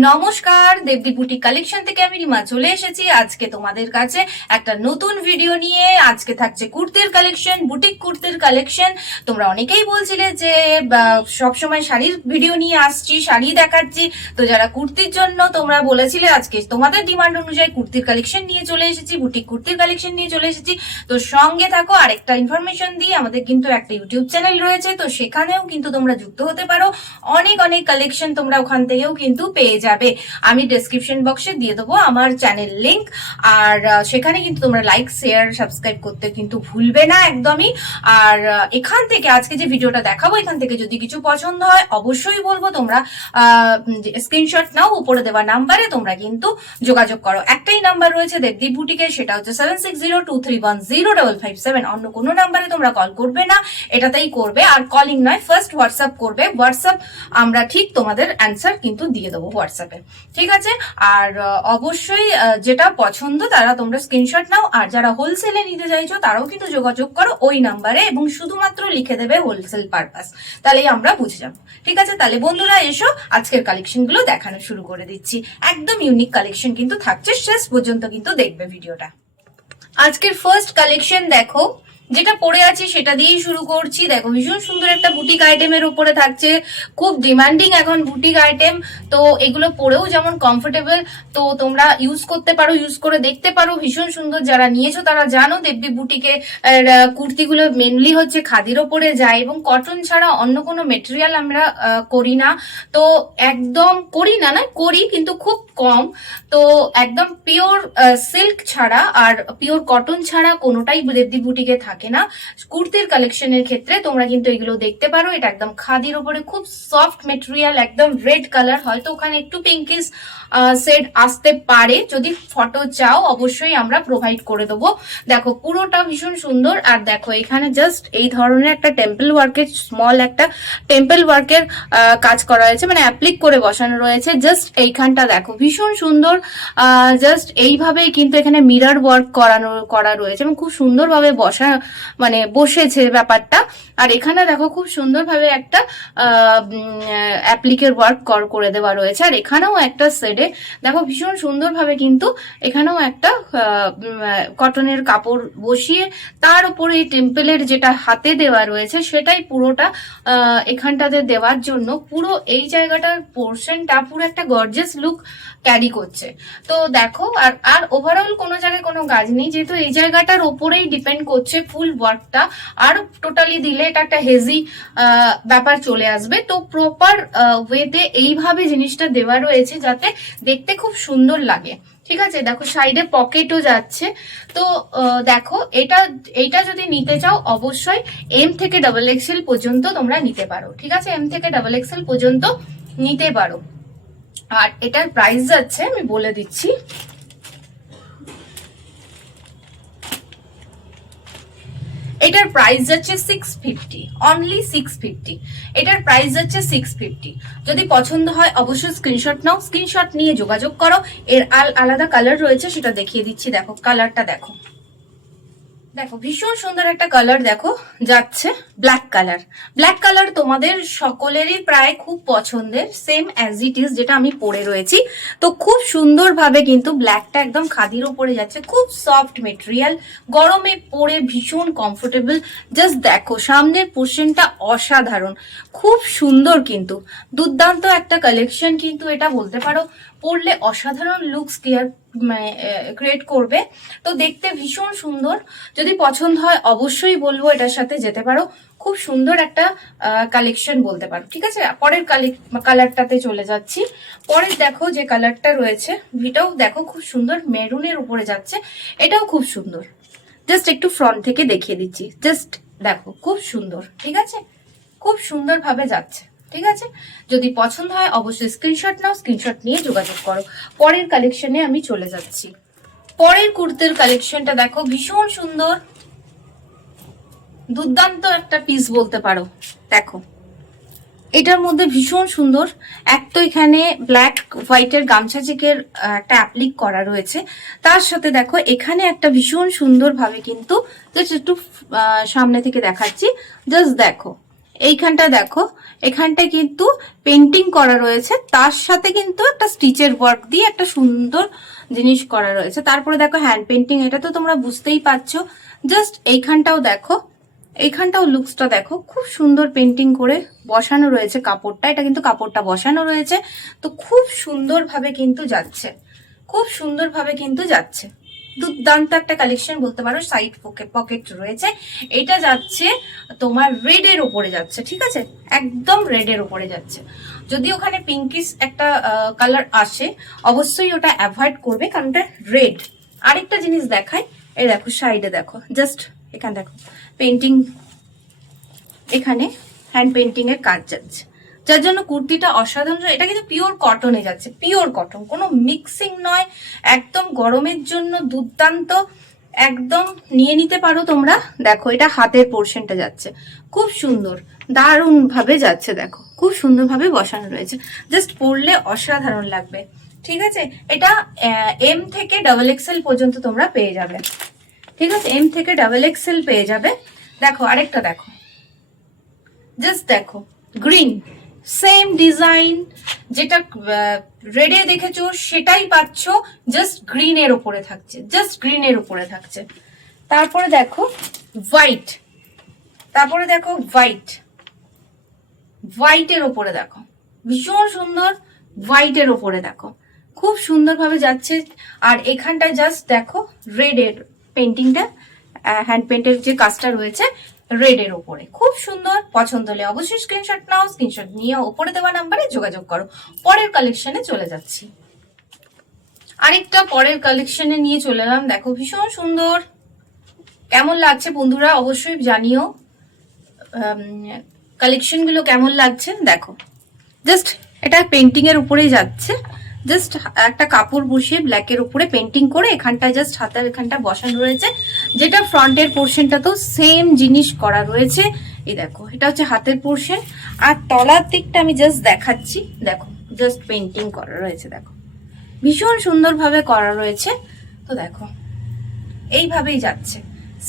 নমস্কার, Debdeep boutique collection থেকে আমি রিমা চলে এসেছি আজকে তোমাদের কাছে একটা নতুন ভিডিও নিয়ে। আজকে থাকছে কুর্তির কালেকশন, বুটিক কুর্তির কালেকশন। তোমরা অনেকেই বলছিলে যে সব সময় শাড়ির ভিডিও নিয়ে আসছি, শাড়ি দেখাচ্ছি। তো যারা কুর্তির জন্য তোমরা বলেছিলে, আজকে তোমাদের ডিমান্ড অনুযায়ী কুর্তির কালেকশন নিয়ে চলে এসেছি, বুটিক কুর্তির কালেকশন নিয়ে চলে এসেছি। তো সঙ্গে থাকো। আরেকটা ইনফরমেশন দিই, আমাদের কিন্তু একটা ইউটিউব চ্যানেল রয়েছে, তো সেখানেও কিন্তু তোমরা যুক্ত হতে পারো। অনেক অনেক কালেকশন তোমরা ওখান থেকেও কিন্তু পেয়ে যাবে। আমি ডেসক্রিপশন বক্সে দিয়ে দেবো আমার চ্যানেল লিংক। আর সেখানে কিন্তু তোমরা লাইক, শেয়ার, সাবস্ক্রাইব করতে কিন্তু ভুলবে না একদমই। আর এখান থেকে আজকে যে ভিডিওটা দেখাবো, এখান থেকে যদি কিছু পছন্দ হয় অবশ্যই বলবো তোমরা স্ক্রিনশট নাও, উপরে দেওয়া নাম্বারে তোমরা কিন্তু যোগাযোগ করো। একটাই নাম্বার রয়েছে দেবদীপ বুটিকের, সেটা হচ্ছে 7602310557। অন্য কোনো নাম্বারে তোমরা কল করবে না, এটাতেই করবে। আর কলিং নয়, ফার্স্ট হোয়াটসঅ্যাপ করবে। হোয়াটসঅ্যাপ আমরা ঠিক তোমাদের অ্যান্সার কিন্তু দিয়ে দেবো হোয়াটসঅ্যাপে, ঠিক আছে? আর অবশ্যই যেটা পছন্দ তারা তোমরা স্ক্রিনশট নাও। আর যারা হোলসেলে নিতে চাইছো তারাও কিন্তু যোগাযোগ করো ওই নাম্বারে, এবং শুধুমাত্র লিখে দেবে হোলসেল পারপাস, তাহলেই আমরা বুঝে যাবো, ঠিক আছে? তাহলে বন্ধুরা এসো, আজকের কালেকশন গুলো দেখানো শুরু করে দিচ্ছি। একদম ইউনিক কালেকশন কিন্তু থাকছে, শেষ পর্যন্ত কিন্তু দেখবে ভিডিওটা। আজকের ফার্স্ট কালেকশন দেখো, যেটা পরে আছি সেটা দিয়েই শুরু করছি। দেখো, ভীষণ সুন্দর একটা বুটিক আইটেমের উপরে থাকছে, খুব ডিমান্ডিং এখন বুটিক আইটেম। তো এগুলো পরেও যেমন কমফোর্টেবল, তো তোমরা ইউজ করতে পারো, ইউজ করে দেখতে পারো। ভীষণ সুন্দর, যারা নিয়েছো তারা জানো দেবদীপ বুটিকে কুর্তিগুলো মেনলি হচ্ছে খাদির ওপরে যায়, এবং কটন ছাড়া অন্য কোনো মেটেরিয়াল আমরা করি না। তো একদম করি না, করি কিন্তু খুব কম। তো একদম পিওর সিল্ক ছাড়া আর পিওর কটন ছাড়া কোনোটাই দেবদীপ বুটিকে থাকে না। কুর্তির কালেকশনের ক্ষেত্রে তোমরা কিন্তু এগুলো দেখতে পারো। এটা একদম খাদির উপরে, খুব সফট মেটেরিয়াল, একদম রেড কালার। হয়তো ওখানে একটু পিঙ্কিশ শেড আসতে পারে, যদি ফটো চাও অবশ্যই আমরা প্রোভাইড করে দেবো। দেখো পুরোটা ভীষণ সুন্দর। আর দেখো এখানে জাস্ট এই ধরনের একটা টেম্পল ওয়ার্কের, স্মল একটা টেম্পল ওয়ার্কের কাজ করা হয়েছে, মানে অ্যাপ্লিক করে বসানো রয়েছে। জাস্ট এইখানটা দেখো ভীষণ সুন্দর। জাস্ট এইভাবেই কিন্তু এখানে মিরর ওয়ার্ক করা রয়েছে, এবং খুব সুন্দরভাবে বসেছে ব্যাপারটা। আর এখানে দেখো খুব সুন্দরভাবে একটা অ্যাপ্লিকের ওয়ার্ক করে দেওয়া রয়েছে। আর এখানেও একটা সেডে দেখো ভীষণ সুন্দরভাবে কিন্তু এখানেও একটা কটনের কাপড় বসিয়ে তার উপরে এই টেম্পলের যেটা হাতে দেওয়া রয়েছে সেটাই পুরোটা এখানটাতে দেওয়ার জন্য পুরো এই জায়গাটার পোর্শনটা পুরো একটা গর্জিয়াস লুক ক্যারি করছে। তো দেখো, আর ওভারঅল কোনো জায়গায় কোনো কাজ নেই, যেহেতু এই জায়গাটার ওপরেই ডিপেন্ড করছে ফুল ওয়ার্কটা। আর টোটালি দিলে এটা একটা হেজি ব্যাপার চলে আসবে। তো প্রপার ওয়েতে এইভাবে জিনিসটা দেওয়া রয়েছে যাতে দেখতে খুব সুন্দর লাগে, ঠিক আছে? দেখো সাইডে পকেটও যাচ্ছে। তো দেখো এইটা যদি নিতে চাও অবশ্যই এম থেকে ডাবল এক্সেল পর্যন্ত তোমরা নিতে পারো, ঠিক আছে? এম থেকে ডাবল এক্সেল পর্যন্ত নিতে পারো। আর এটার প্রাইস যাচ্ছে, আমি বলে দিচ্ছি, এটার প্রাইস যাচ্ছে 650, অনলি 650। এটার প্রাইস যাচ্ছে 650। যদি পছন্দ হয় অবশ্যই স্ক্রিনশট নাও, স্ক্রিনশট নিয়ে যোগাযোগ করো। এর আলাদা কালার রয়েছে, সেটা দেখিয়ে দিচ্ছি। দেখো কালারটা দেখো, দেখো ভীষণ সুন্দর একটা কালার দেখো যাচ্ছে, ব্ল্যাক কালার। ব্ল্যাক কালার তোমাদের সকলেরই প্রায় খুব পছন্দের, সেম অ্যাজ ইট ইজ যেটা আমি পরে রয়েছি। তো খুব সুন্দরভাবে কিন্তু ব্ল্যাকটা একদম খাদির ওপরে যাচ্ছে, খুব সফট মেটেরিয়াল, গরমে পরে ভীষণ কমফোর্টেবল। জাস্ট দেখো সামনের পোর্শনটা অসাধারণ, খুব সুন্দর, কিন্তু দুর্দান্ত একটা কালেকশন কিন্তু এটা বলতে পারো। পরলে অসাধারণ লুকস ক্রিয়েট করবে। তো দেখতে ভীষণ সুন্দর, যদি পছন্দ হয় অবশ্যই বলবো এটার সাথে যেতে পারো। খুব সুন্দর একটা কালেকশন বলতে পারো, ঠিক আছে? পরের কালারটাতে চলে যাচ্ছি। পরের দেখো যে কালারটা রয়েছে, এটাও দেখো খুব সুন্দর, মেরুনের উপরে যাচ্ছে, এটাও খুব সুন্দর। জাস্ট একটু ফ্রন্ট থেকে দেখিয়ে দিচ্ছি, জাস্ট দেখো খুব সুন্দর, ঠিক আছে? খুব সুন্দরভাবে যাচ্ছে, ঠিক আছে? যদি পছন্দ হয় অবশ্যই স্ক্রিনশট নাও, স্ক্রিনশট নিয়ে যোগাযোগ করো। পরের কালেকশনে আমি চলে যাচ্ছি। পরের কুর্তির কালেকশনটা দেখো ভীষণ সুন্দর, দুর্দান্ত একটা পিস বলতে পারো। দেখো এটার মধ্যে ভীষণ সুন্দর, এক তো এখানে ব্ল্যাক হোয়াইটের গামছা চেকের একটা অ্যাপ্লিক করা রয়েছে, তার সাথে দেখো এখানে একটা ভীষণ সুন্দর ভাবে কিন্তু জাস্ট একটু সামনে থেকে দেখাচ্ছি, জাস্ট দেখো এইখানটা দেখো, এখানটা কিন্তু পেন্টিং করা রয়েছে, তার সাথে কিন্তু একটা স্টিচের ওয়ার্ক দিয়ে একটা সুন্দর জিনিস করা রয়েছে। তারপরে দেখো হ্যান্ড পেন্টিং, এটা তো তোমরা বুঝতেই পারছো। জাস্ট এইখানটাও দেখো, এইখানটাও লুকসটা দেখো, খুব সুন্দর পেন্টিং করে বসানো রয়েছে কাপড়টা। এটা কিন্তু কাপড়টা বসানো রয়েছে, তো খুব সুন্দরভাবে কিন্তু যাচ্ছে, খুব সুন্দরভাবে কিন্তু যাচ্ছে। দুর্দান্ত একটা কালেকশন বলতে পারো। সাইড পকেট রয়েছে। এটা যাচ্ছে তোমার রেড এর উপরে যাচ্ছে, ঠিক আছে, একদম রেড এর উপরে যাচ্ছে। যদি ওখানে পিঙ্কিশ একটা কালার আসে, অবশ্যই ওটা অ্যাভয়েড করবে, কারণ ওটা রেড। আরেকটা জিনিস দেখাই, এই দেখো সাইডে দেখো, জাস্ট এখানে দেখো পেন্টিং, এখানে হ্যান্ড পেন্টিং এর কাজ যাচ্ছে, যার জন্য কুর্তিটা অসাধারণ। এটা কিন্তু পিওর কটনে যাচ্ছে, পিওর কটন, কোনো মিক্সিং নয়, একদম গরমের জন্য দুর্দান্ত, একদম নিয়ে নিতে পারো তোমরা। দেখো এটা হাতের পোর্শনটা যাচ্ছে, খুব সুন্দর, দারুণ ভাবে যাচ্ছে, দেখো খুব সুন্দর ভাবে বসানো রয়েছে, জাস্ট পরলে অসাধারণ লাগবে, ঠিক আছে। এটা এম থেকে ডাবল এক্সেল পর্যন্ত তোমরা পেয়ে যাবে, ঠিক আছে, এম থেকে ডাবল এক্সেল পেয়ে যাবে। দেখো আরেকটা দেখো, জাস্ট দেখো গ্রিন, সেম ডিজাইন, যেটা রেডে দেখেছো সেটাই পাচ্ছ, জাস্ট গ্রিন এর উপরে থাকছে, জাস্ট গ্রিন এর উপরে থাকছে। তারপরে দেখো হোয়াইট, তারপরে দেখো হোয়াইট, হোয়াইটের উপরে দেখো, ভীষণ সুন্দর, হোয়াইটের উপরে দেখো খুব সুন্দরভাবে যাচ্ছে। আর এখানটায় জাস্ট দেখো রেড এর পেন্টিংটা, হ্যান্ড পেন্টের যে কাজটা রয়েছে রেড এর উপরে, খুব সুন্দর। পছন্দ হলে অবশ্যই স্ক্রিনশট নাও, স্ক্রিনশট নিয়ে উপরে দেওয়া নাম্বারে যোগাযোগ করো। পরের কালেকশনে চলে যাচ্ছি, আরেকটা পরের কালেকশনে নিয়ে চলে এলাম। দেখো ভীষণ সুন্দর, কেমন লাগছে বন্ধুরা অবশ্যই জানিও, কালেকশন গুলো কেমন লাগছে। দেখো জাস্ট এটা পেন্টিং এর উপরেই যাচ্ছে, জাস্ট একটা কাপড় বসিয়ে ব্ল্যাকের উপরে পেন্টিং করে এখানটায় জাস্ট হাতের এখানটা বসানো রয়েছে, যেটা ফ্রন্টের পোর্শনটা তো সেম জিনিস করা রয়েছে। এই দেখো এটা হচ্ছে হাতের পোর্শন, আর তলার দিকটা আমি জাস্ট দেখাচ্ছি, দেখো জাস্ট পেন্টিং করা রয়েছে, দেখো ভীষণ সুন্দরভাবে করা রয়েছে। তো দেখো এইভাবেই যাচ্ছে,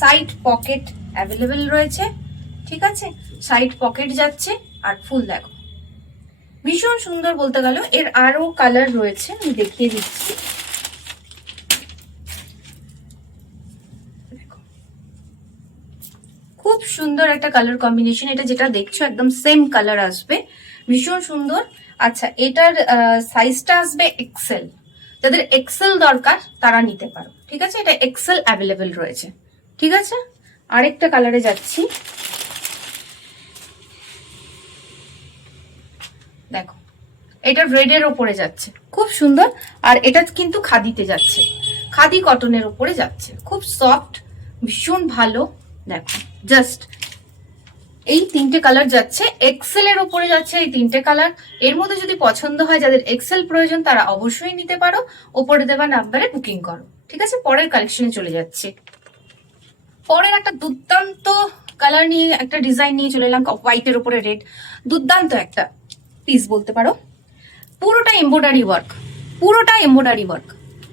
সাইড পকেট অ্যাভেলেবেল রয়েছে, ঠিক আছে, সাইড পকেট যাচ্ছে। আর ফুল দেখো ভীষণ সুন্দর বলতে গেল। এর আরো কালার রয়েছে, আমি দেখিয়ে দিচ্ছি, খুব সুন্দর একটা কালার কম্বিনেশন। এটা যেটা দেখছো একদম সেম কালার আসবে, ভীষণ সুন্দর। আচ্ছা এটার সাইজটা আসবে এক্সেল, যাদের এক্সেল দরকার তারা নিতে পারো, ঠিক আছে, এটা এক্সেল অ্যাভেলেবেল রয়েছে, ঠিক আছে। আরেকটা কালারে যাচ্ছি, দেখো এটা রেড এর ওপরে যাচ্ছে, খুব সুন্দর। আর এটা কিন্তু খাদিতে যাচ্ছে, খাদি কটনের ওপরে যাচ্ছে, খুব সফট, ভীষণ ভালো। দেখো জাস্ট এই তিনটে কালার যাচ্ছে, এক্সেল এর ওপরে যাচ্ছে এই তিনটে কালার। এর মধ্যে যদি পছন্দ হয়, যাদের এক্সেল প্রয়োজন তারা অবশ্যই নিতে পারো, ওপরে দেওয়া নাম্বারে বুকিং করো, ঠিক আছে। পরের কালেকশনে চলে যাচ্ছে, পরের একটা দুর্দান্ত কালার নিয়ে, একটা ডিজাইন নিয়ে চলে এলাম, হোয়াইটের উপরে রেড, দুর্দান্ত একটা পিস বলতে পারো, পুরোটা এমব্রয়ডারি ওয়ার্ক, পুরোটা এমব্রয়ডারি ওয়ার্ক,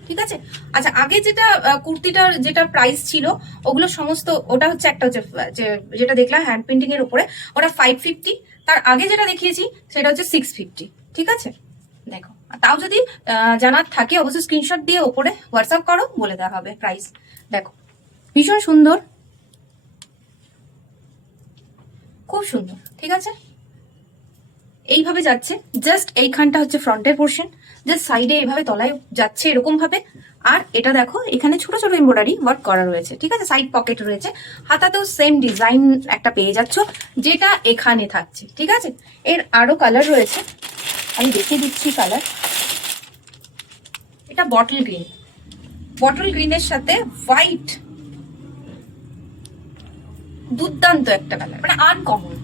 ঠিক আছে। আচ্ছা আগে যেটা কুর্তিটার যেটা প্রাইস ছিল ওগুলো সমস্ত, ওটা হচ্ছে একটা হচ্ছে যেটা দেখলাম হ্যান্ড পেন্টিং এর উপরে, ওটা 550, তার আগে যেটা দেখিয়েছি সেটা হচ্ছে 650, ঠিক আছে। দেখো তাও যদি জানার থাকে অবশ্যই স্ক্রিনশট দিয়ে ওপরে হোয়াটসঅ্যাপ করো, বলে দেওয়া হবে প্রাইস। দেখো ভীষণ সুন্দর, খুব সুন্দর, ঠিক আছে। এইভাবে যাচ্ছে, জাস্ট এইখানটা হচ্ছে ফ্রন্টের পোর্শন, জাস্ট সাইডে এইভাবে তলায় যাচ্ছে এরকম ভাবে। আর এটা দেখো এখানে ছোট ছোট এমব্রয়ডারি ওয়ার্ক করা রয়েছে, ঠিক আছে, সাইড পকেট রয়েছে, হাতাতেও সেম ডিজাইন একটা পেয়ে যাচ্ছ, যেটা এখানে থাকছে, ঠিক আছে। এর আরো কালার রয়েছে, আমি দেখিয়ে দিচ্ছি কালার। এটা বটল গ্রিন, বটল গ্রিনের সাথে হোয়াইট, দুর্দান্ত একটা কালার, মানে আনকমন,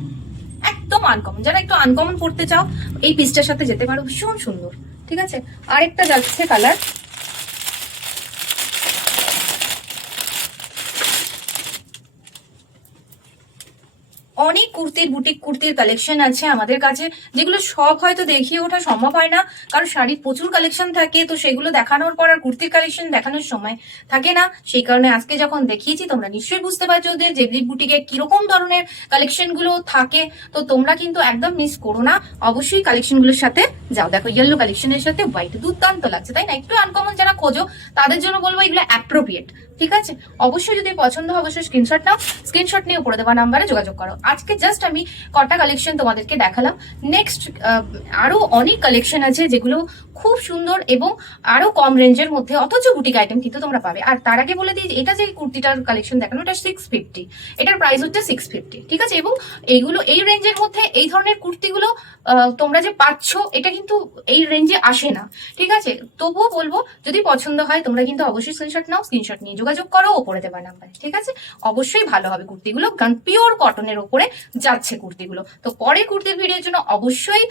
একদম আনকমন। যারা একটু আনকমন পড়তে চাও এই পিসটার সাথে যেতে পারো, ভীষণ সুন্দর, ঠিক আছে। আরেকটা যাচ্ছে কালার, অনেক কুর্তির বুটিক কুর্তির কালেকশন আছে আমাদের কাছে, যেগুলো সব হয়তো দেখিয়ে ওঠা সম্ভব হয় না, কারণ শাড়ির প্রচুর কালেকশন থাকে, তো সেগুলো দেখানোর পর আর কুর্তির কালেকশন দেখানোর সময় থাকে না। সেই কারণে আজকে যখন দেখিয়েছি তোমরা নিশ্চয়ই বুঝতে পারছো ওদের জেবলিক বুটিকে কিরকম ধরনের কালেকশন গুলো থাকে। তো তোমরা কিন্তু একদম মিস করো না, অবশ্যই কালেকশন গুলোর সাথে যাও। দেখো ইয়েলো কালেকশনের সাথে হোয়াইট দুর্দান্ত লাগছে, তাই না? একটু আনকমন যারা খোঁজো তাদের জন্য বলবো এগুলো অ্যাপ্রোপ্রিয়েট। ঠিক আছে, অবশ্যই যদি পছন্দ হয় অবশ্যই স্ক্রিনশট নাও, স্ক্রিনশট নিয়ে উপরে দেওয়া নাম্বারে যোগাযোগ করো। আজকে জাস্ট আমি কটা কালেকশন তোমাদেরকে দেখালাম, নেক্সট আরো অনেক কালেকশন আছে যেগুলো খুব সুন্দর এবং আরো কম রেঞ্জের মধ্যে, অথচ বুটিক আইটেম কিন্তু তোমরা পাবে। আর তার আগে বলে দিই, এটা যে কুর্তিটার কালেকশন দেখানো এটা 650, এটার প্রাইস হচ্ছে 650। ঠিক আছে, এবং এইগুলো এই রেঞ্জের মধ্যে এই ধরনের কুর্তিগুলো তোমরা যে পাচ্ছ এটা কিন্তু এই রেঞ্জে আসে না। ঠিক আছে, তবুও বলবো যদি পছন্দ হয় তোমরা কিন্তু অবশ্যই স্ক্রিনশট নাও, স্ক্রিনশট নিয়ে যোগাযোগ করো ওপরে দেওয়া নাম্বারে। ঠিক আছে, অবশ্যই ভালো হবে কুর্তিগুলো, কারণ পিওর কটনের ওপরে যাচ্ছে কুর্তিগুলো। তো পরে কুর্তির ভিডিওর জন্য অবশ্যই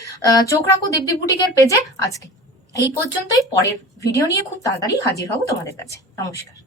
চোখ রাখো দীপ্তি বুটিকের পেজে। আজকে এই পর্যন্তই, পরের ভিডিও নিয়ে খুব তাড়াতাড়ি হাজির হব তোমাদের কাছে। নমস্কার।